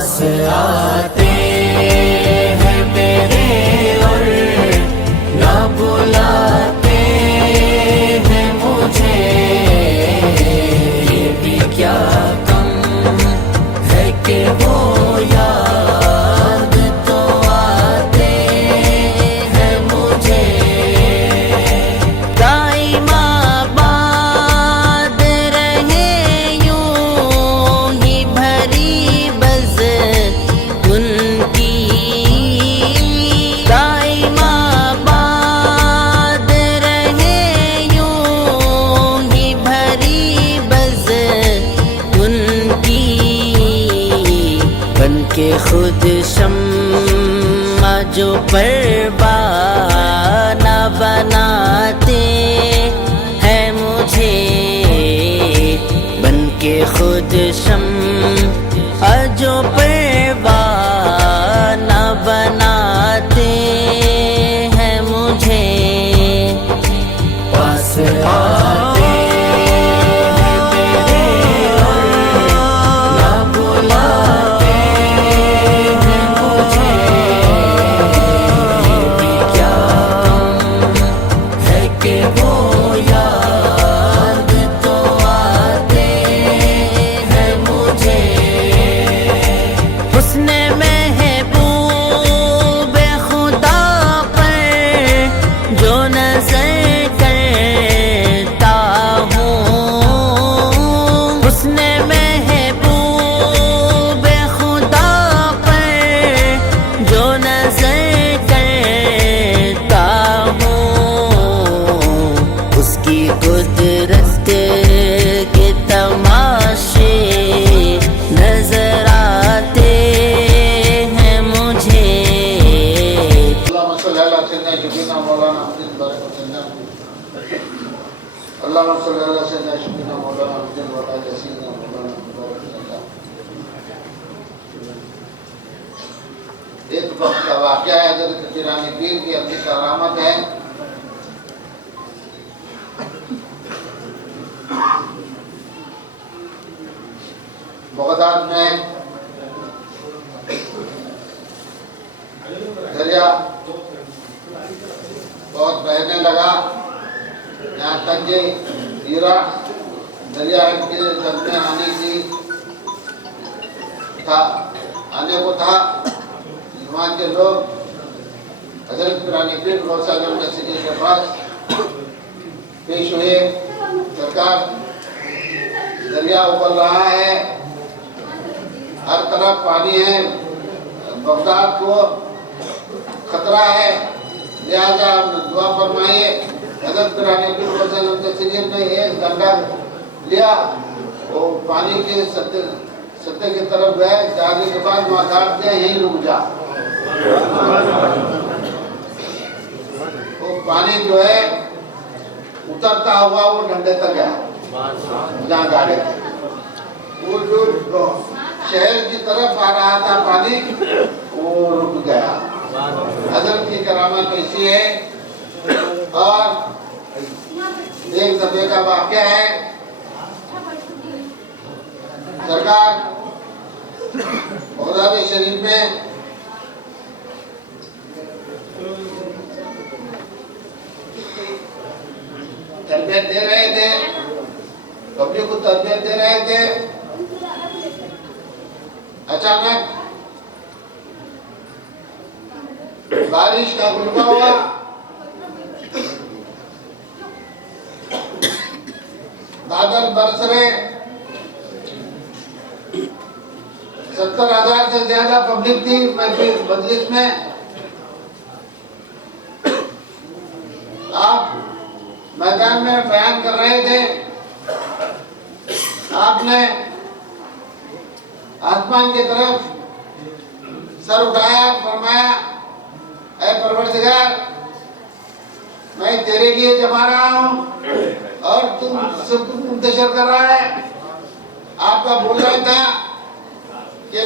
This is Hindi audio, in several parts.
पास आते हैं मेरे और ना बुलाते हैं मुझे। ये भी क्या कम है कि वो याद तो आते हैं मुझे। दाइमा बात रहे यूं ही भरी बज़ उनकी। दाइमा बात रहे यूं ही भरी बज़ उनकी। बनके खुद शम्मा जो परवाना बनाते हैं मुझे। बनके खुद शम्मा जो परवाना बनाते हैं मुझे। पास आते हैं मेरे और ना बुलाते हैं मुझे। ये भी क्या कम है कि वो याद तो आते हैं मुझे। हुस्न महबूब खुदा पर जो नजर करता हूँ। हुस्न महबूब खुदा पर जो नजर करता हूँ। उसकी कुदरत के तमाशे नजर आते हैं मुझे। अल्लाहुम्मा सल्ली अला सय्यिदिना शफीना मौलाना अब्दुल बारिक वसल्लम। अल्लाहुम्मा सल्ली अला सय्यिदिना शफीना मौलाना अब्दुल बारिक वसल्लम। एक वक्त का वाक़या है, हज़रत कीरानी पीर की अपनी करामत है। बगदाद में दरिया बहुत बहने लगा। यहाँ तक कि हीरा दरिया के जब में आने को था। वहाँ के लोग हज़रत कीरानी पीर गौस आज़म नसीरी के पास पेश हुए। सरकार, दरिया उबल रहा है, हर तरफ पानी है, बगदाद को खतरा है, लिहाजा दुआ फरमाइए। हज़रत कीरानी पीर गौस आज़म नसीरी ने एक डंडा लिया, वो पानी के सत्ते की तरफ गए। जाने के बाद वहाँ दिया, यहीं रुक जा। वो पानी जो है उतरता हुआ वो डंडे तक गया जहाँ जा रहे थे। वो जो शहर की तरफ आ रहा था पानी, वो रुक गया। हज़रत की करामत ऐसी है। और एक दफे का वाक़या है, सरकार बगदाद शरीफ में तरबियत दे रहे थे, पब्लिक को तरबियत दे रहे थे। अचानक बारिश का गुलगा हुआ। बादल बरस रहे। 70,000 से ज्यादा पब्लिक थी मजलिस में। आप मैदान में बयान कर रहे थे। आपने आसमान की तरफ सर उठाया, फरमाया, ऐ परवरदिगार, मैं तेरे लिए जमा रहा हूँ और तुम सबको मुंतशिर कर रहा है। आपका बोल रहा था कि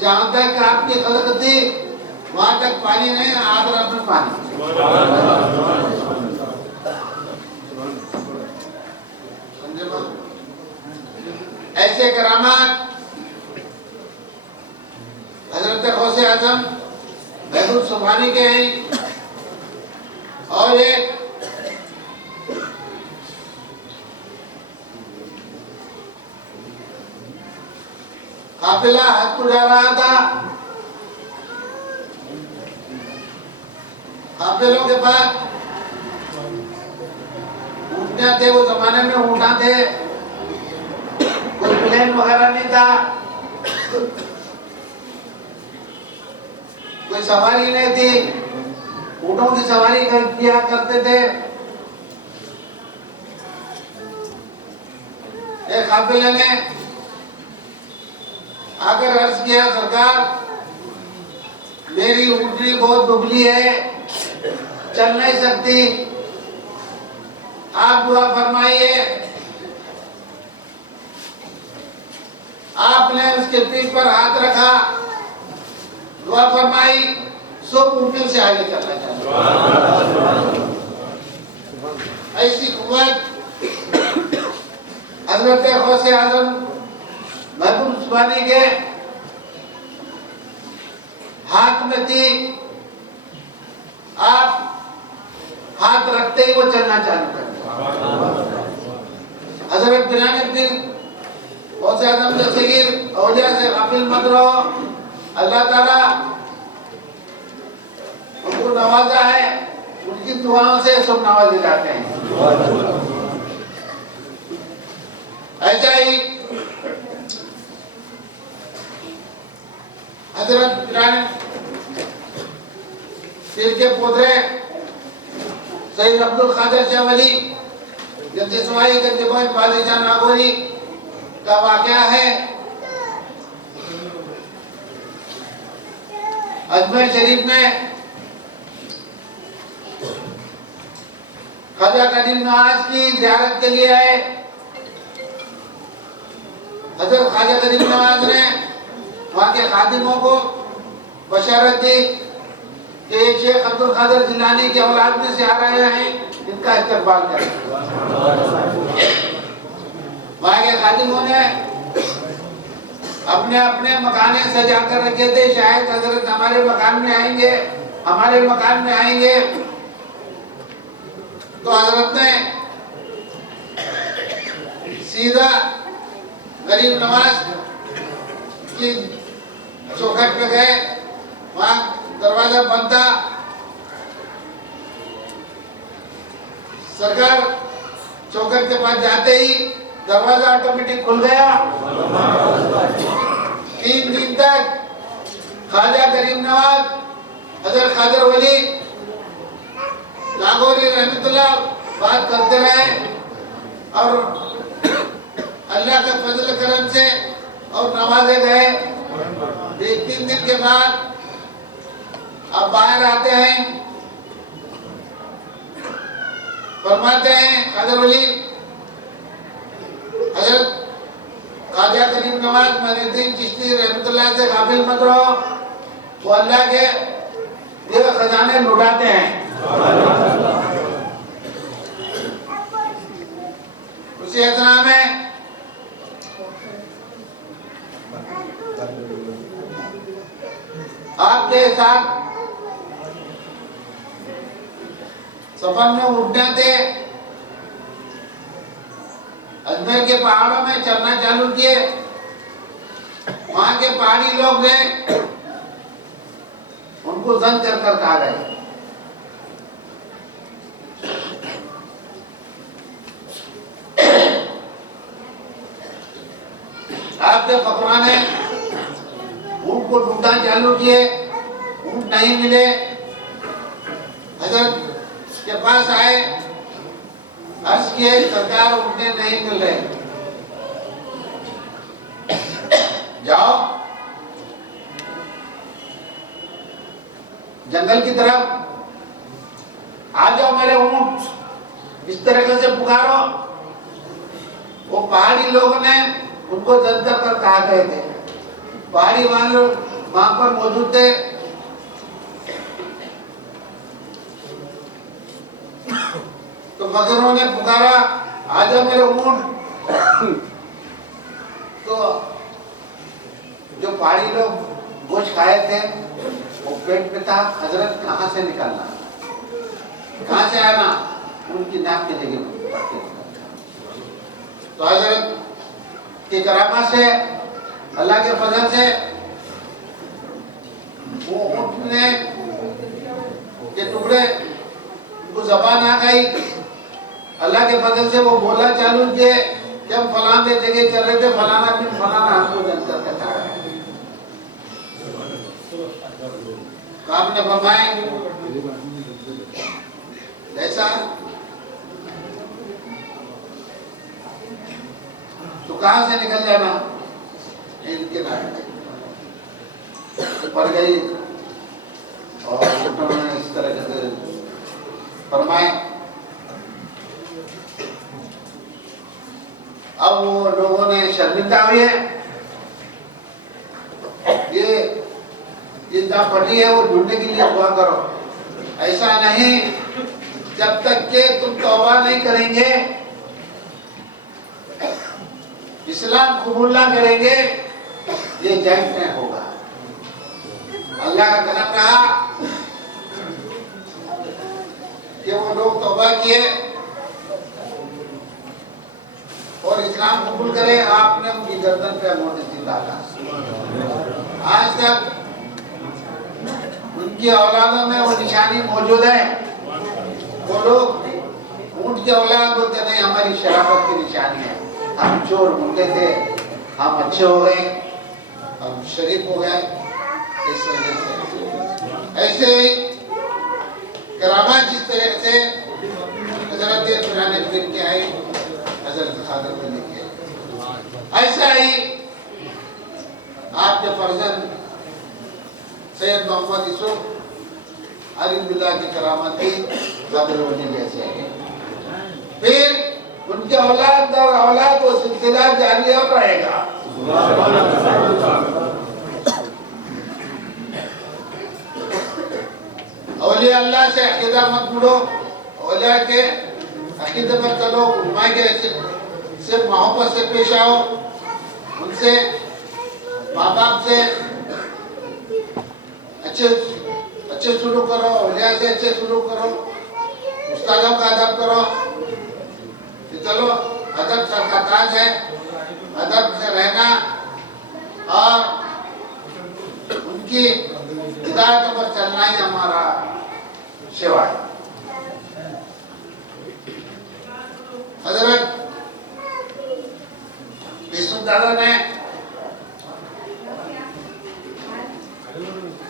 जहाँ तक आपकी खलक थी वहाँ तक पानी नहीं, आखिरत में पानी। ऐसे करामात हजरत गौसे आजम महबूब सुभानी के हैं और एक काफिला हज को जा रहा था। काफिलों के पास ऊँटने थे, वो जमाने में ऊँटा थे, कोई प्लेन वगैरह नहीं था, कोई सवारी नहीं थी, ऊँटों की सवारी किया करते थे। एक काफिले ने आकर अर्ज किया, सरकार मेरी ऊँटनी बहुत दुबली है, चल नहीं सकती, आप दुआ फरमाइए। आपने उसके पीठ पर हाथ रखा, दुआ फरमाई, सब ऊँटनी से आगे चलना चाहिए। ऐसी कुव्वत हजरत गौसे आजम महबूब सुभानी के हाथ में थी। आप हाथ रखते ही वो चलना चालू कर दिया। हजरत बिलाने फिर गौसे आजम जैसे गिर औलिया से गाफिल मत रहो, अल्लाह ताला उनको नवाजा है, उनकी दुआओं से सब नवाजे जाते हैं। ऐसा ही हजरत बिलाने पीर के पोतरे सैयद अब्दुल कादिर शाह वली गंजसवाई गंजबाई बादशाह नागौरी का वाकया है। अजमेर शरीफ में ख्वाजा करीम नवाज की ज़ियारत के लिए आए। हजरत ख्वाजा करीम नवाज ने वहाँ के खादिमों को बशारत दी कि शेख अब्दुल कादिर जिलानी के औलाद में से आ रहे हैं, इनका इस्तकबाल करें। वहाँ के खादिमों ने अपने अपने मकाने सजा कर रखे थे, शायद हजरत हमारे मकान में आएंगे, हमारे मकान में आएंगे। तो हजरत ने सीधा गरीब नवाज की चौखट पे गए, वहाँ दरवाजा बंद था। सरकार चौखट के पास जाते ही दरवाजा ऑटोमेटिक खुल गया। 3 दिन तक ख्वाजा करीम नवाज, हजरत कादिर वली नागौरी रहमतुल्लाह बात करते रहे और अल्लाह का फजल करम से और नवाजे गए। 3 दिन के बाद अब बाहर आते हैं, फरमाते हैं कादिर वली हजरत ख्वाजा करीम नवाज मुइनुद्दीन चिश्ती रहमतुल्लाह से गाफिल मत रहो, वो अल्लाह के ये खजाने लुटाते हैं। उसी अथना में आपके साथ सफर में उठने थे, अजमेर के पहाड़ों में चलना चालू किए। वहां के पहाड़ी लोग ने उनको जंग कर कर कहा गए। आपके फकरा ने ऊँट को ढूंढना चालू किए, ऊँट नहीं मिले। हजरत के पास आए, अर्ज किए, सरकार ऊँटें नहीं मिल रहे, जाओ जंगल की तरफ, आ जाओ मेरे ऊँट, इस तरीके से पुकारो। वो पहाड़ी लोगों ने उनको जंतर कर कहा गए थे। पहाड़ी वाले वहां पर मौजूद थे। तो मगरों ने पुकारा, आजा मेरे ऊँट। तो जो पहाड़ी लोग गोश्त खाए थे, वो पेट में था। हजरत कहाँ से निकालना, कहाँ से आना, उनकी नाक की जगह पड़ते। तो हजरत की करामा से, अल्लाह के फजल से वो ऊँटने के टुकड़े को जबान आ गई। अल्लाह के फजल से वो बोला चालू किए कि हम फलाने जगह चल रहे थे, फलाना दिन फलाना हमको जानकर के कहा है। तो आपने फरमाया ऐसा, तो कहाँ से निकल जाना, इनके नाक पड़ गई। और उन्होंने इस तरह से फरमाए। अब वो लोगों ने शर्मिंदा हुई है, ये जहाँ फटी है वो ढूंढने के लिए दुआ करो। ऐसा नहीं, जब तक के तुम तौबा नहीं करेंगे, इस्लाम कबूल ना करेंगे, ये जंग नहीं होगा। अल्लाह का कलाम रहा कि वो लोग तौबा किए और इस्लाम कबूल करे, आपने उनकी गर्दन पे मोहर डाला। आज तक उनकी औलादों में वो निशानी मौजूद है। वो लोग ऊंट की औलाद बोलते नहीं, हमारी शराफत की निशानी है, हम चोर मुंडे थे, हम अच्छे हो गए, हम शरीफ हो गए। इस वजह से ऐसे ही करामा जिस तरह से हजरत पुराने फिर के आई, हजरत खादर में लेके, ऐसा ही आपके फर्जंद सैयद मोहम्मद यूसुफ अलीबिल्लाह की करामत थी, खादर वली जैसे। फिर उनके औलाद दर औलाद वो सिलसिला जारी और रहेगा। औलिया अल्लाह से अकीदा मत मुड़ो, औलिया के अकीदे पर चलो, उम्मा के सिर्फ मोहब्बत से पेश आओ, उनसे माँ बाप से अच्छे सुलूक करो, औलिया से अच्छे सुलूक करो, उस्तादों का अदब करो। चलो अदब सर का ताज है, अदब से रहना और उनकी हिदायतों पर चलना ही हमारा सेवा है। हजरत विष्णु दादा ने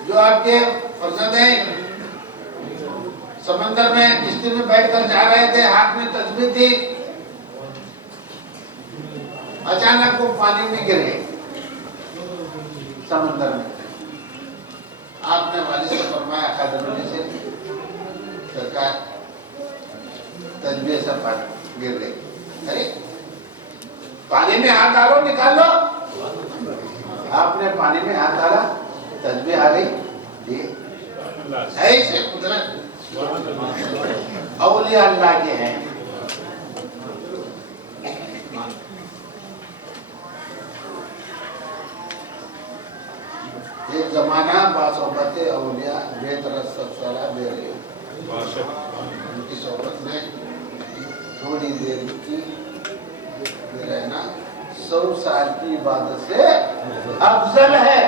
जो आपके फर्जंद हैं, समंदर में किश्ती में बैठकर जा रहे थे, हाथ में तस्बीह थी, अचानक वो पानी में गिर गए समंदर में। आपने वालिद से फरमाया, खादर से, सरकार तस्बीह से गिर गई, अरे पानी में हाथ डालो, निकाल लो। आपने पानी में हाथ डाला, तस्बीह आ गई। ऐसे कुदरत औलिया अल्लाह के हैं। एक जमाना बासोबत औलिया बेतरस सला दे रही, उनकी सोबत में थोड़ी देर की रहना 100 साल की इबादत से अफजल है।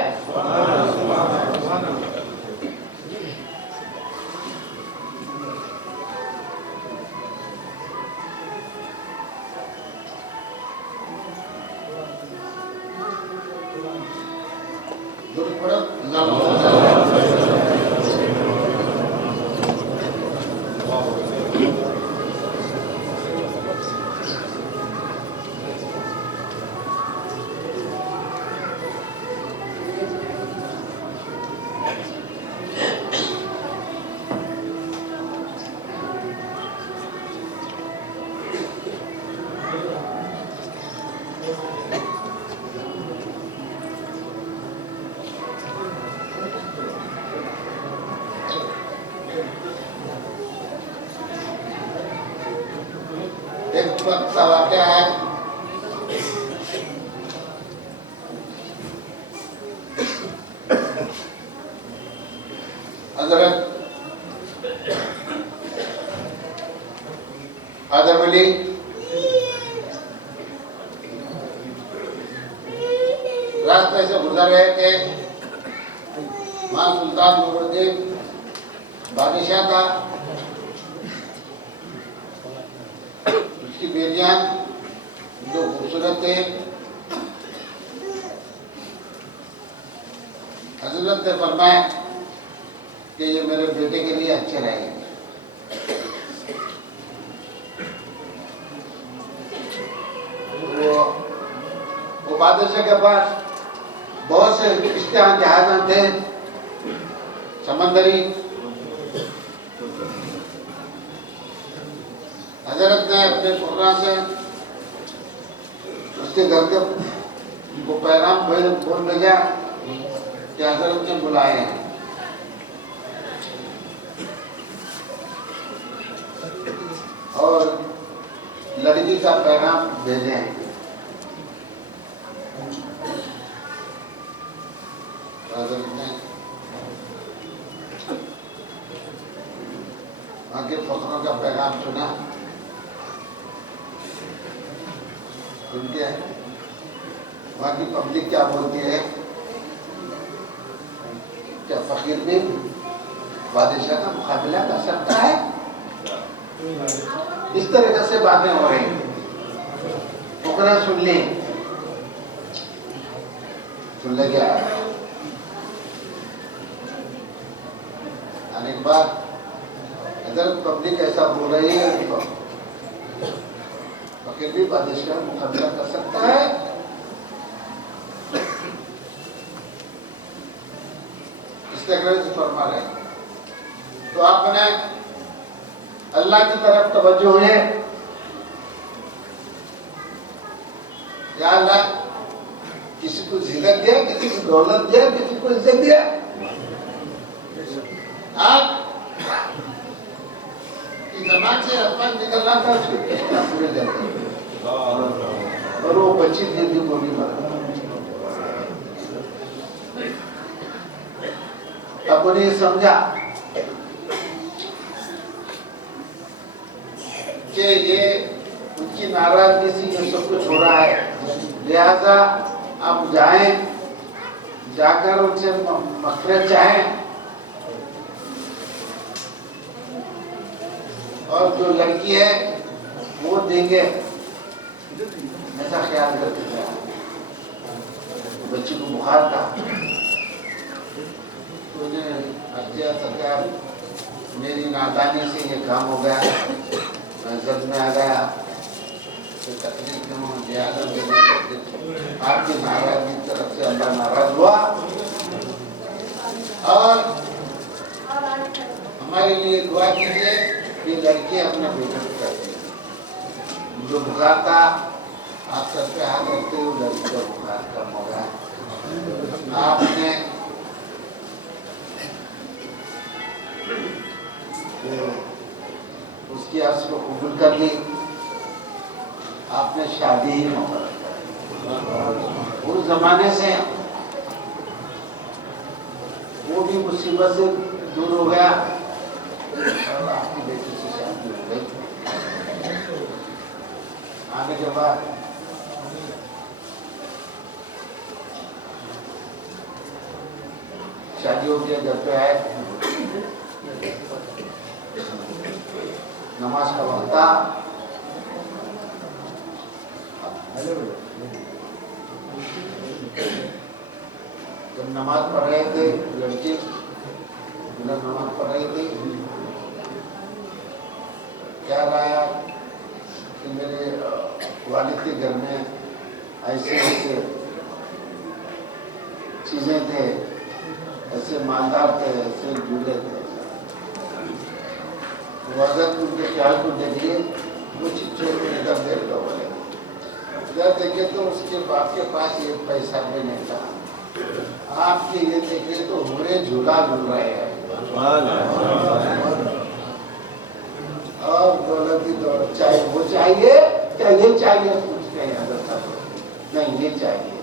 एक वक्त का वाक़या है, हजरत आदम अली रास्ते से गुजर रहे थे। वहाँ सुल्तान नूरुद्दीन बादशाह था, उसकी बेटियां जो खूबसूरत थे। हजरत ने फरमाया कि ये मेरे बेटे के लिए अच्छे रहेंगे। वो बादशाह के पास बहुत से इश्तिहार जहाज थे समंदरी। हजरत ने अपने प्रोग्राम से उसके घर के वो पैगाम बोल भेजा कि हजरत ने बुलाए हैं। और लड़की का पैगाम भेजे हैं। हजरत ने वहाँ के फकरों का पैगाम सुना। सुनते हैं वहाँ की पब्लिक क्या बोलती है, क्या फकीर भी बादशाह का मुकाबला कर सकता है? इस तरह से बातें हो रही। फकरा सुन ले क्या आने के बाद हजरत पब्लिक ऐसा बोल रही है, फकीर भी बादशाह का मुकाबला कर सकता है। इस तरह से फरमा रहे। तो आपने अल्लाह की तरफ तवज्जो है। या अल्लाह किसी को जिल्लत दिया, किसी को दौलत दिया, किसी को इज्जत दिया। आप जबान से अल्फाज निकलना था पूरे जाते और वो 25 दिन की बोली बना। अब उन्हें समझा कि ये उनकी नाराजगी से ये सब कुछ हो रहा है, लिहाजा आप जाएं, जाकर उनसे मग़फ़िरत चाहें और जो लड़की है वो देंगे, ऐसा ख्याल करके गया। बच्ची को बुखार था, तो उन्हें अर्ज़िया सरकार मेरी नादानी से ये काम हो गया, मैं जद में आ गया, तो तकलीफ में ज़्यादा आपकी नाराज़गी की तरफ से अल्लाह नाराज हुआ और हमारे लिए दुआ कीजिए कि लड़की अपना बेटा करती है। जो बुखार था आप सब पे हाथ रखते हुए लड़की का बुखार कम हो गया। आपने उसकी अर्ज को कबूल कर ली, आपने शादी ही मुकर्रर कर। उस जमाने से वो भी मुसीबत से दूर हो गया और आपकी बेटी से शादी हो गई। आने के बाद शादी हो गया, घर पे आए, नमाज का वक्त था। जब नमाज पढ़ रहे थे, लड़की नमाज पढ़ रही थी, क्या रहा कि मेरे वालिद के घर में ऐसे ऐसे चीज़ें थे, ऐसे मालदार थे, ऐसे झूले थे। वजह उनके ख्याल को देखिए, वो चीज़ों को इधर देख लो बोले। इधर देखे तो उसके बाप के पास एक पैसा भी नहीं था। आपके ये देखे तो हुए झूला झूल रहे हैं और दौलत की दौलत, चाहे वो चाहिए क्या ये चाहिए, पूछते हैं नहीं ये चाहिए।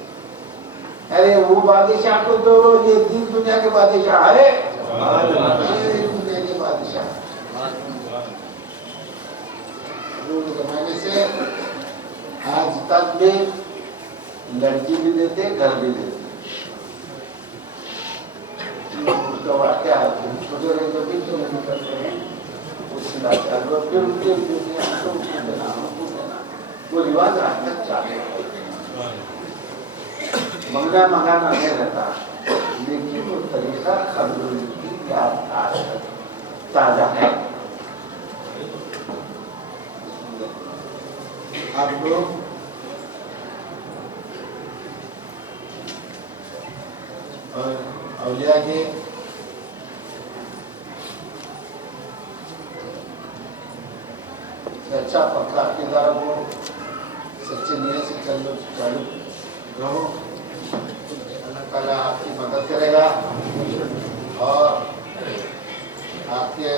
अरे वो बादशाह को तो ये दीन दुनिया के बादशाह है, दुनिया के बादशाह जमाने से आज तक भी लड़की भी देते, घर भी देते। उसका वाक्य छोटे रहे जो भी तो नहीं करते हैं, उससे लाचार लोग फिर उनके हमको देना, वो रिवाज आज तक चाले। मंगना मंगाना नहीं रहता, लेकिन वो तरीका खबरों की याद आज तक ताजा है। आप लोग और औलिया के अच्छा पक्का किरदार हो, सच्चे नियत से चालू रहो, अल्लाह ताला आपकी मदद करेगा और आपके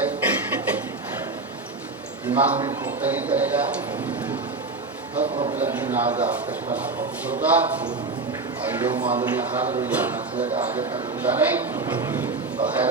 दिमाग में पुख्तगी करेगा। हर प्रॉब्लम में नाजा कश्मल होगा और जो मालूम है खान आगे तक नहीं बखैर